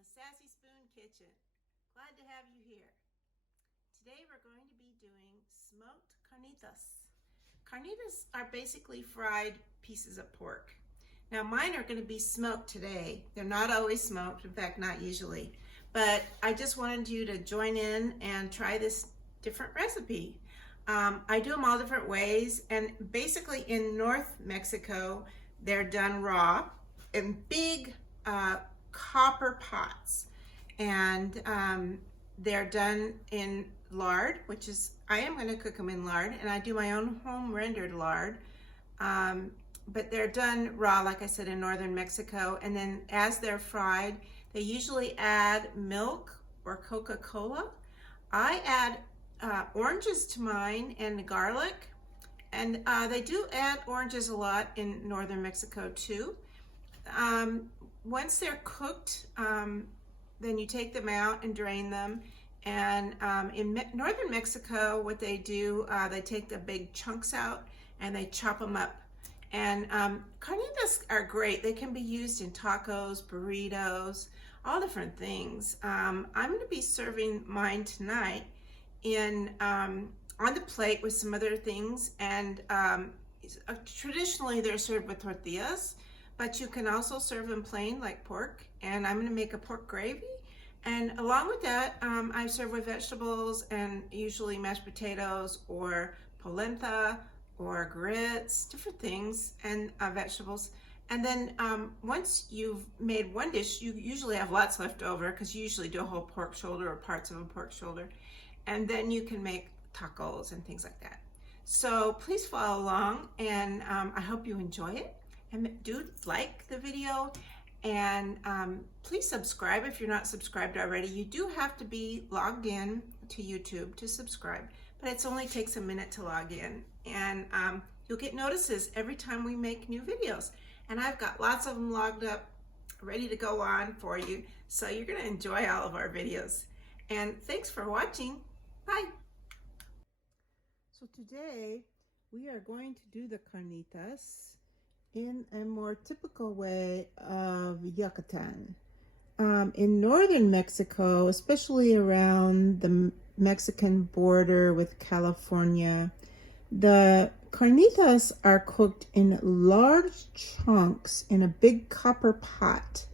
the Sassy Spoon Kitchen. Glad to have you here. Today we're going to be doing smoked carnitas. Carnitas are basically fried pieces of pork. Now mine are going to be smoked today. They're not always smoked, in fact not usually, but I just wanted you to join in and try this different recipe. I do them all different ways, and basically in North Mexico they're done raw in big copper pots, and they're done in lard, which is, I am going to cook them in lard, and I do my own home rendered lard, but they're done raw, like I said, in northern Mexico. And then as they're fried, they usually add milk or Coca-Cola. I add oranges to mine and garlic, and they do add oranges a lot in northern Mexico too. Once they're cooked, then you take them out and drain them. And in northern Mexico, what they do, they take the big chunks out and they chop them up. And carnitas are great. They can be used in tacos, burritos, all different things. I'm going to be serving mine tonight in on the plate with some other things. And traditionally, they're served with tortillas, but you can also serve them plain like pork. And I'm going to make a pork gravy. And along with that, I serve with vegetables, and usually mashed potatoes or polenta or grits, different things, and vegetables. And then once you've made one dish, you usually have lots left over because you usually do a whole pork shoulder or parts of a pork shoulder. And then you can make tacos and things like that. So please follow along, and I hope you enjoy it. And do like the video, and please subscribe if you're not subscribed already. You do have to be logged in to YouTube to subscribe, but it only takes a minute to log in, and you'll get notices every time we make new videos. And I've got lots of them logged up, ready to go on for you, so you're going to enjoy all of our videos. And thanks for watching. Bye. So today we are going to do the carnitas in a more typical way of Yucatan. In northern Mexico, especially around the Mexican border with California, the carnitas are cooked in large chunks in a big copper pot.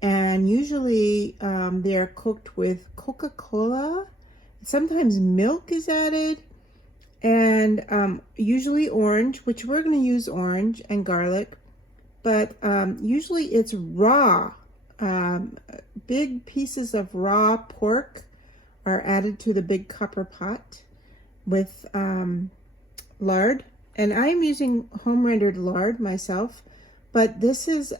And usually they are cooked with Coca-Cola. Sometimes milk is added, and usually orange, which we're going to use orange, and garlic, but usually it's raw. Big pieces of raw pork are added to the big copper pot with lard, and I'm using home rendered lard myself, but this is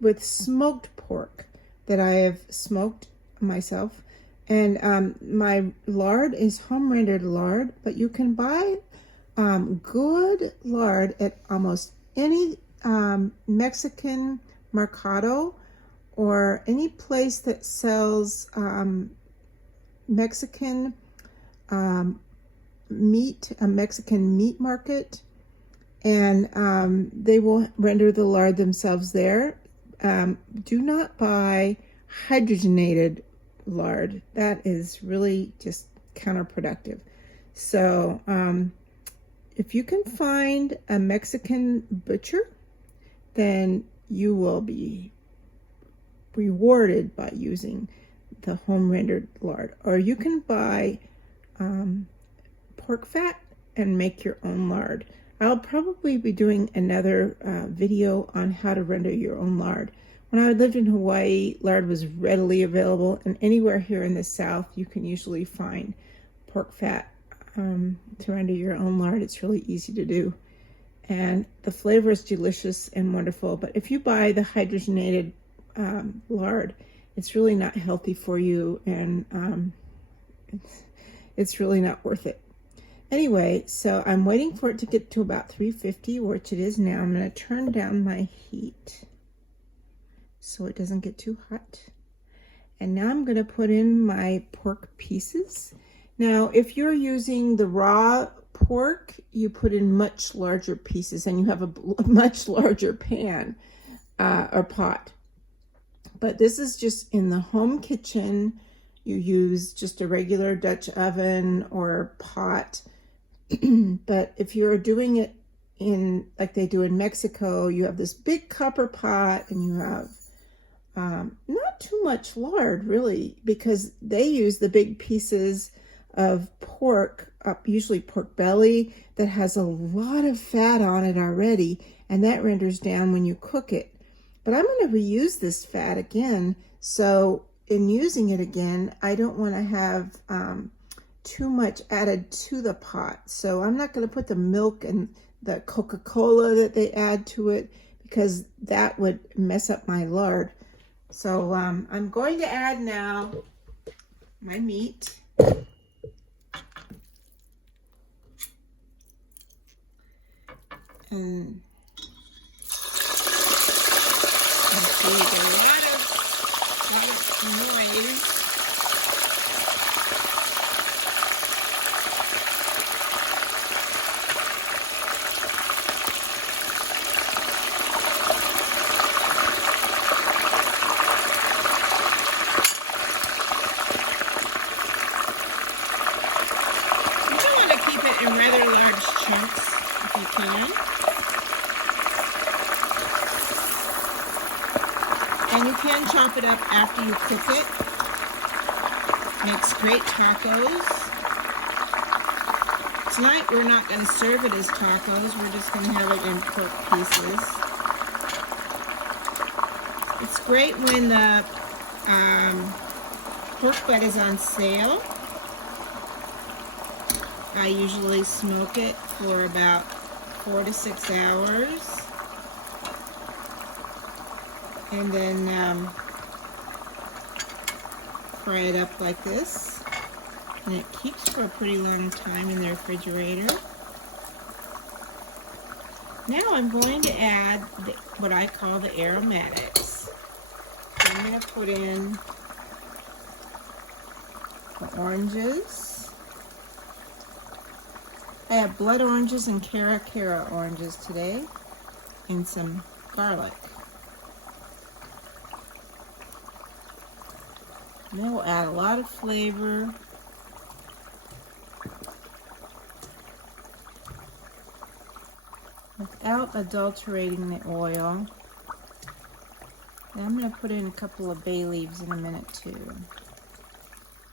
with smoked pork that I have smoked myself. And my lard is home rendered lard, but you can buy good lard at almost any Mexican mercado or any place that sells Mexican meat, a Mexican meat market, and they will render the lard themselves there. Do not buy hydrogenated lard. That is really just counterproductive. So if you can find a Mexican butcher, then you will be rewarded by using the home rendered lard. Or you can buy pork fat and make your own lard. I'll probably be doing another video on how to render your own lard. When I lived in Hawaii, lard was readily available, and anywhere here in the South, you can usually find pork fat to render your own lard. It's really easy to do, and the flavor is delicious and wonderful. But if you buy the hydrogenated lard, it's really not healthy for you, and it's really not worth it. Anyway, so I'm waiting for it to get to about 350, which it is now. I'm going to turn down my heat so it doesn't get too hot. And now I'm going to put in my pork pieces. Now, if you're using the raw pork, you put in much larger pieces, and you have a much larger pan or pot. But this is just in the home kitchen. You use just a regular Dutch oven or pot. But if you're doing it in like they do in Mexico, you have this big copper pot and you have not too much lard really, because they use the big pieces of pork, usually pork belly, that has a lot of fat on it already, and that renders down when you cook it. But I'm going to reuse this fat again, so in using it again, I don't want to have too much added to the pot. So I'm not going to put the milk and the Coca-Cola that they add to it, because that would mess up my lard. So I'm going to add now my meat. And see, there's a lot of noise. In rather large chunks, if you can. And you can chop it up after you cook it. Makes great tacos. Tonight we're not going to serve it as tacos, we're just going to have it in pork pieces. It's great when the pork butt is on sale. I usually smoke it for about 4 to 6 hours, and then fry it up like this, and it keeps for a pretty long time in the refrigerator. Now I'm going to add what I call the aromatics. I'm going to put in the oranges. I have blood oranges and Cara oranges today, and some garlic. And that will add a lot of flavor. Without adulterating the oil. And I'm going to put in a couple of bay leaves in a minute too.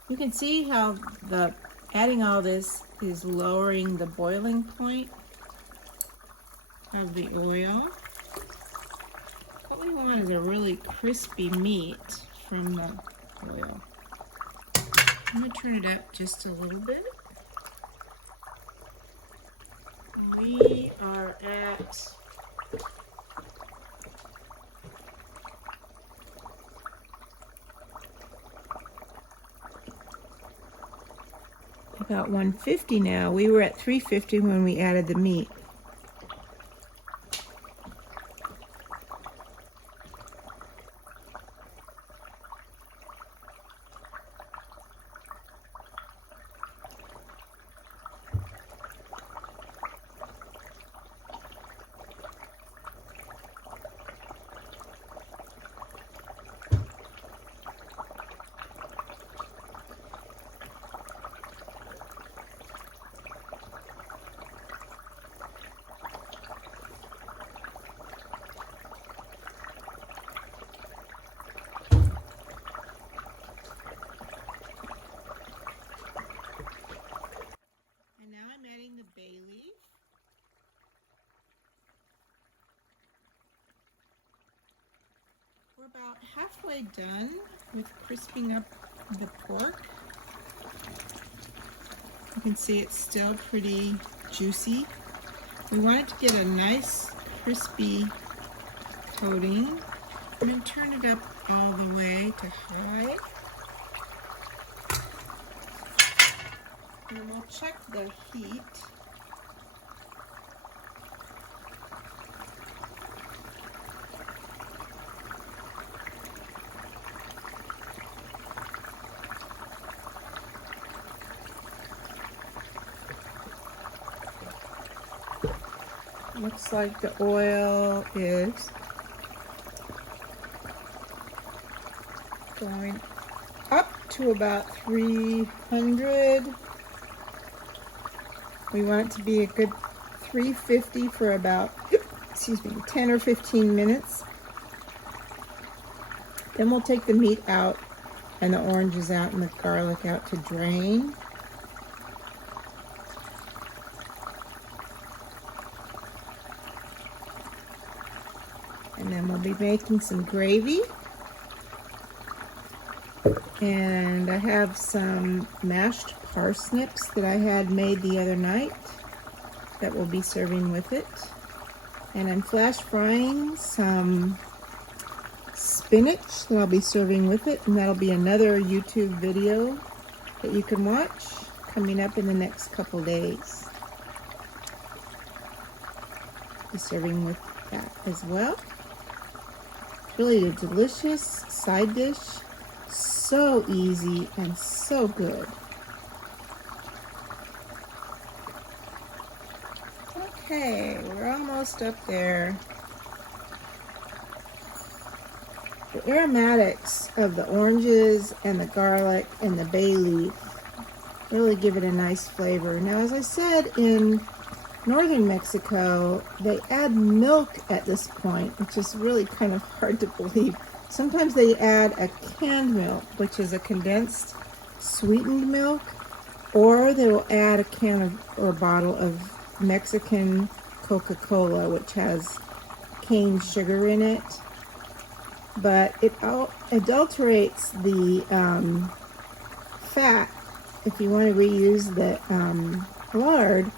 You can see how adding all this is lowering the boiling point of the oil. What we want is a really crispy meat from the oil. I'm going to turn it up just a little bit. We are at about 150 now. We were at 350 when we added the meat. Bay leaf. We're about halfway done with crisping up the pork. You can see it's still pretty juicy. We want it to get a nice crispy coating. I'm going to turn it up all the way to high. And we'll check the heat. Looks like the oil is Going up to about 300. We want it to be a good 350 for about, excuse me, 10 or 15 minutes. Then we'll take the meat out and the oranges out and the garlic out to drain. And then we'll be making some gravy. And I have some mashed parsnips that I had made the other night that we'll be serving with it. And I'm flash frying some spinach that I'll be serving with it, and that'll be another YouTube video that you can watch coming up in the next couple days. Be serving with that as well. Really a delicious side dish, so easy and so good. Okay, we're almost up there. The aromatics of the oranges and the garlic and the bay leaf really give it a nice flavor. Now, as I said, in northern Mexico, they add milk at this point, which is really kind of hard to believe. Sometimes they add a canned milk, which is a condensed sweetened milk, or they will add a can of, or a bottle of Mexican Coca-Cola, which has cane sugar in it. But it adulterates the fat. If you want to reuse the lard,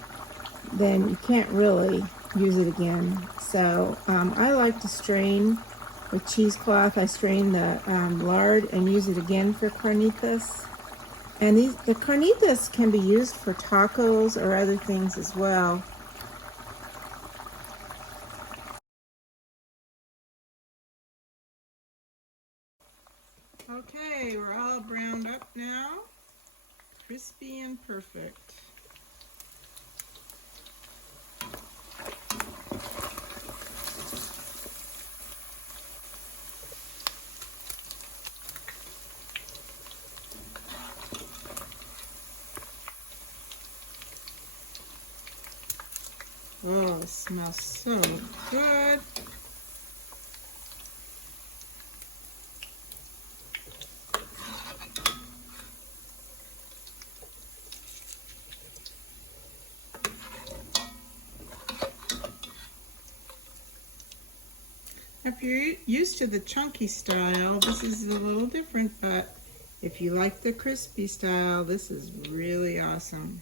then you can't really use it again. So I like to strain with cheesecloth. I strain the lard and use it again for carnitas. And the carnitas can be used for tacos or other things as well. Okay, we're all browned up now. Crispy and perfect. Oh, it smells so good. If you're used to the chunky style, this is a little different, but if you like the crispy style, this is really awesome.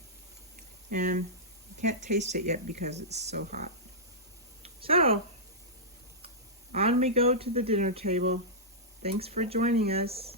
And you can't taste it yet because it's so hot. So, on we go to the dinner table. Thanks for joining us.